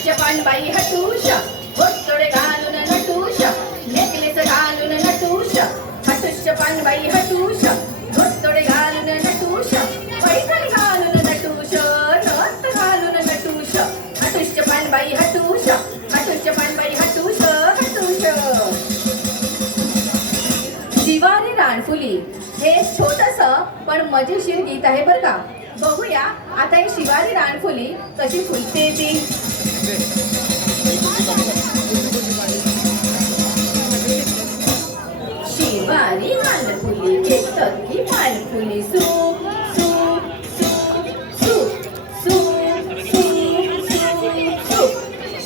हटुष्य पानबाई हटुष घोटतोडे घालून नटुष नेकलेस घालून नटुष हटुष्य पानबाई हटुष घोटतोडे घालून नटुष पैठणी घालून नटुष नथ घालून नटुष हटुष्य पानबाई हटुष हटुष्य पानबाई हटुष हटुष. शिवारी रानफुली हे छोटस पण मजेशीर गीत आहे बरं का. बघूया आता ही शिवारी रानफुली कशी फुलते ती. शिवारी रानफुली घेतात की पानफुली सूप सूप सूप सूप सूप सूप सूप.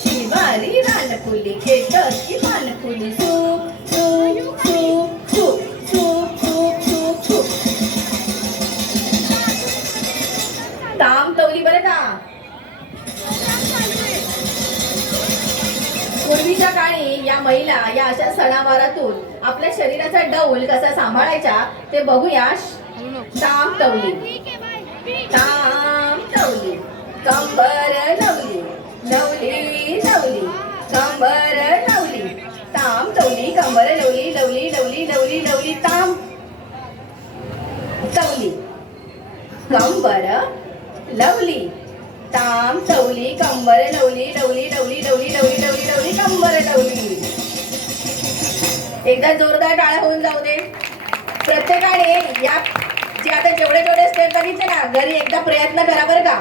शिवारी रानफुली घेतात की पानफुली सूप सूप सूप सूप सूप सूप सूप. ताम तवली बरं का. पूर्वीच्या काळी या महिला या अशा सणावारातून आपल्या शरीराचा डौल कसा सांभाळायचा ते बघूया. ताम तवली ताम तवली कंबर लवली लवली लवली कंबर लवली ताम तवली कंबर lovely lovely lovely lovely lovely ताम तवली कंबर लवली ताम तवली कंबर lovely lovely lovely lovely lovely lovely lovely कंबर लवली. एकदा जोरदार टाळ्या होऊन जाऊ दे. प्रत्येकाने या जे आता जेवढे जेवढे स्टेप बघितले ना घरी एकदा प्रयत्न करा बरं का.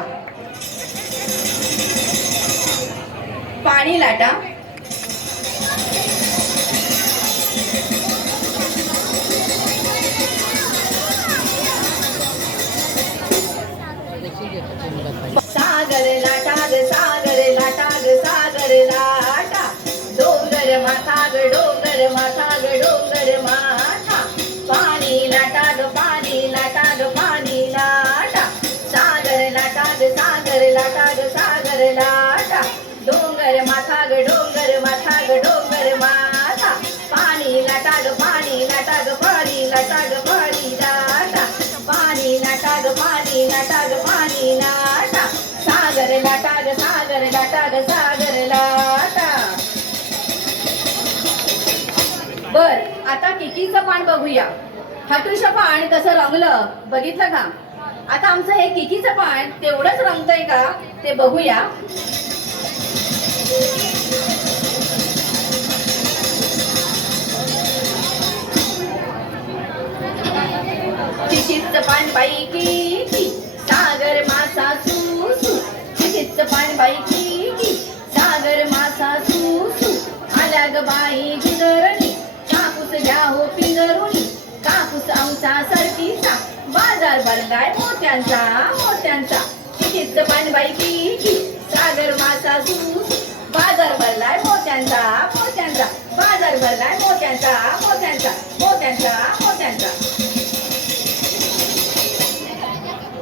पाणी लाटा सागर लाटा ग सागर लाटा ग सागर लाटा डोंगर माथा ग डोंगर माथा ग डोंगर माथा पाणी लाटा ग पाणी लाटा ग पाणी लाटा सागर लाटा ग सागर लाटा ग सागर लाटा डोंगर माथा ग डोंगर माथा ग डोंगर माथा पाणी लाटा ग पाणी लाटा ग पाणी लाटा ग पाणी लाटा पाणी लाटा ग पाणी लाटा ग पाणी लाटा सागर लाटा ग सागर लाटा ग सागर लाटा. बर आता किकीचं पान बघूया. हटुष पान कसं रंगलं बघितलं का. आता आमचं हे किकीचं पान तेवढंच रंगतंय का ते बघूया. किकीचं पान बाई की सागर मासा सू सू किकीचं पान बाई की सागर मासा सू सू आल्या ग बाई भिंगरणी कापूस घ्या हो पिंगरुणी कापूस आमचा सरकीचा बाजार भरलाय मोत्यांचा मोत्यांचा. किकीचं पान बाई की सागर मासा सू सू बाजार भरलाय मोत्यांचा मोत्यांचा बाजार भरलाय मोत्यांचा मोत्यांचा मोत्यांचा मोत्यांचा.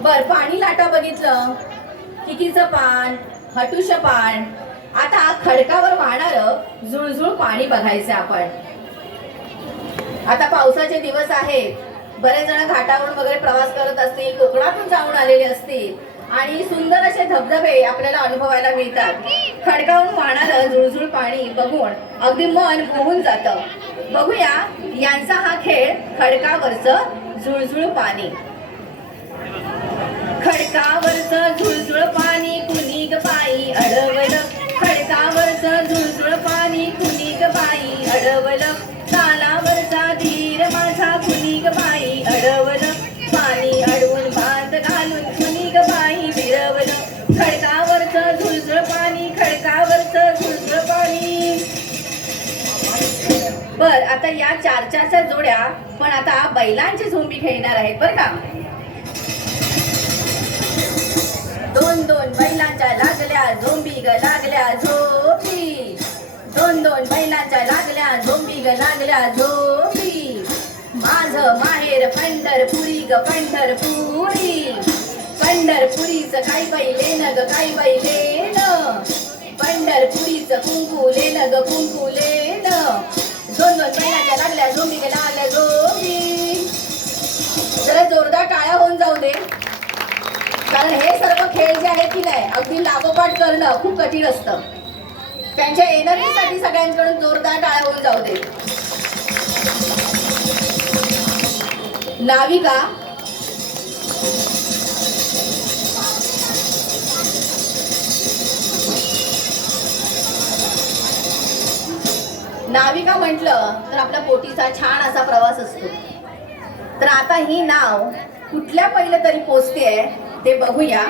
बर पाणी लाटा बघितलं किकीचं पान हटुष पान. आता खडकावर वाहणारं जुळजुळ पाणी बघायचं आपण. आता पावसाचे दिवस आहेत. बरेच जण घाटावरून वगैरे प्रवास करत असतील कोकणातून जाऊन आलेले असतील आणि सुंदर असे धबधबे आपल्याला अनुभवायला मिळतात. खडकावरून वाहणारं जुळजुळ पाणी बघून अगदी मन मोहून जातं. बघूया यांचा हा खेळ खडकावरचं जुळजुळ पाणी. खडकावरचं झुळझुळ पाणी कुणी ग बाई अडवलं खडकावरचं झुळझुळ पाणी कुणी ग बाई अडवलं तालावरचा धीर माझा कुणी ग बाई अडवलं पाणी अडवून भात घालून कुणी ग बाई विरवलं खडकावरचं झुळझुळ पाणी खडकावरचं झुळझुळ पाणी. बर आता या चार चारच्या जोड्या पण आता बैलांची झोंबी खेळणार आहेत बरं का. दोन दोन बैलांच्या लागल्या झोंबी ग लागल्या झोंबी दोन दोन बैलांच्या लागल्या झोंबी ग लागल्या झोंबी. माझं माहेर पंढरपुरी ग पंढरपुरी पंढरपुरीचं काही बैलेन ग काही बैलेन पंढरपुरीचं कुंकू लेन ग कुंकू लेन. दोन दोन बैलांच्या लागल्या झोंबी ग लागल्या झोंबी. जरा जोरदार टाळ्या होऊन जाऊ दे. कारण हे सर्व खेळ जे आहेत की नाही अगदी लागोपाठ करणं खूप कठीण असतं. त्यांच्या एनर्जीसाठी सगळ्यांकडून जोरदार टाळ्या होऊन जाऊ दे. नाविका नाविका म्हटलं तर आपल्या बोटीचा छान असा प्रवास असतो. तर आता ही नाव कुठल्या पहिलं तरी पोचतेय ते बघूया.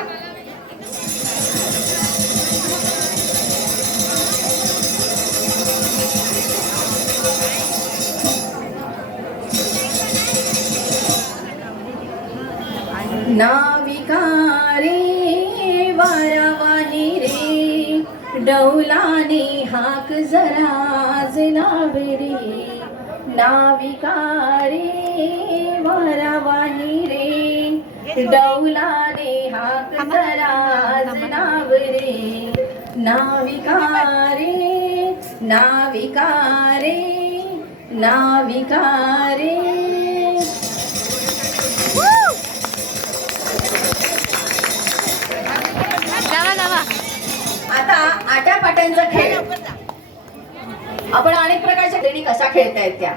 नाविका रे वारावाही रे डौलाने हाक जरा जनावे रे. नाविका रे वारावाही रे डौलाने हाक जरा जनावे रे. नाविका रे नाविका रे नाविका रे. आता आट्यापाट्यांचा खेळ आपण अनेक प्रकारच्या खेळी कशा खेळतायत त्या.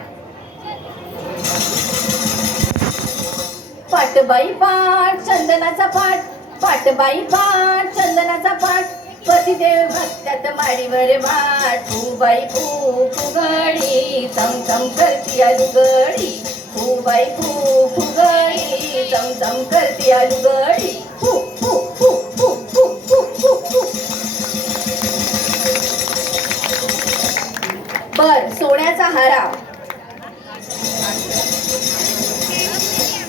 पाटबाई पाट चंदनाचा पाट पाटबाई पाट चंदनाचा पाट पतिदेव भक्त्यात माडीवर भाट. फूबाई फू फुगडी चमचम करती लुगडी. फूबाई फू फुगडी चमचम करती लुगडी. फू फू फू फू फू फू फू फू. बर सोन्याचा हारा.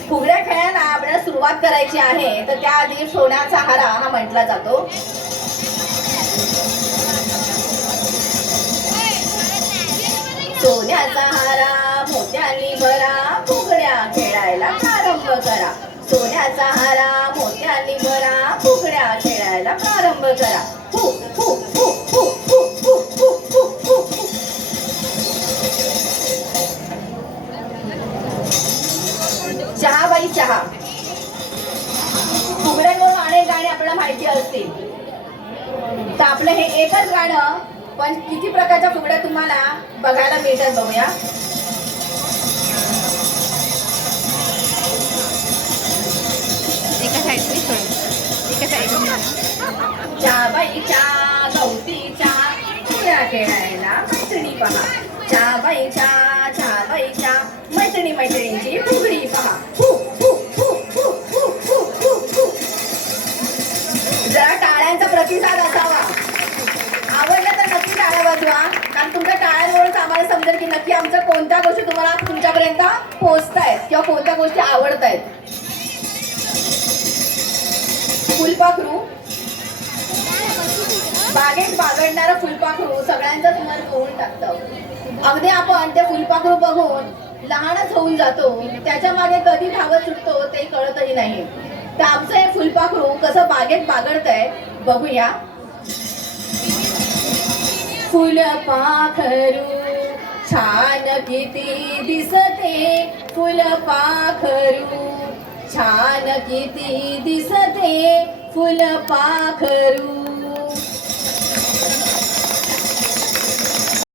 फुगड्या खेळायला आपल्याला सुरुवात करायची आहे तर त्याआधी सोन्याचा हारा हा म्हटला जातो. सोन्याचा हारा मोत्यांनी भरा फुगड्या खेळायला प्रारंभ करा. सोन्याचा हारा मोत्यांनी भरा फुगड्या खेळायला प्रारंभ करा. फू फू फू फू फू फू फू फू फू फू. चहा बाई चहा. फुगड्यांवरून अनेक गाणी आपल्याला माहिती असतील तर आपलं हे एकच गाणं पण किती प्रकारच्या फुगड्या तुम्हाला बघायला मिळतात बघूया. चहा बाई चहा गवती चहा फुगड्या खेळायला मैत्रिणी पहा. चहा बाई चहा चहा बाई चहा मैत्रिणी मैत्रिणींची फुगडी पहा. फू फू फू फू फू फू फू फू. जरा टाळ्यांचा प्रतिसाद असावा. आवडलं तर नक्की टाळ्या वाजवा कारण तुमच्या टाळ्यांवरच आम्हाला समजेल की नक्की आमच्या कोणत्या गोष्टी तुम्हाला तुमच्यापर्यंत पोहोचतायत किंवा कोणत्या गोष्टी आवडतायत. फुलपाखरू बागेत बागडणारं फुलपाखरू सगळ्यांचंच मन करून टाकतं. अगदी आपण ते फुलपाखरू बघून लहानच होऊन जातो. त्याच्या मागे कधी धावत सुटतो ते कळतही नाही. तर आमचं हे फुलपाखरू कसं बागेत बागडतंय बघूया. फुलपाखरू छान किती दिसते. फुलपाखरू छान किती दिसते. फुलपाखरू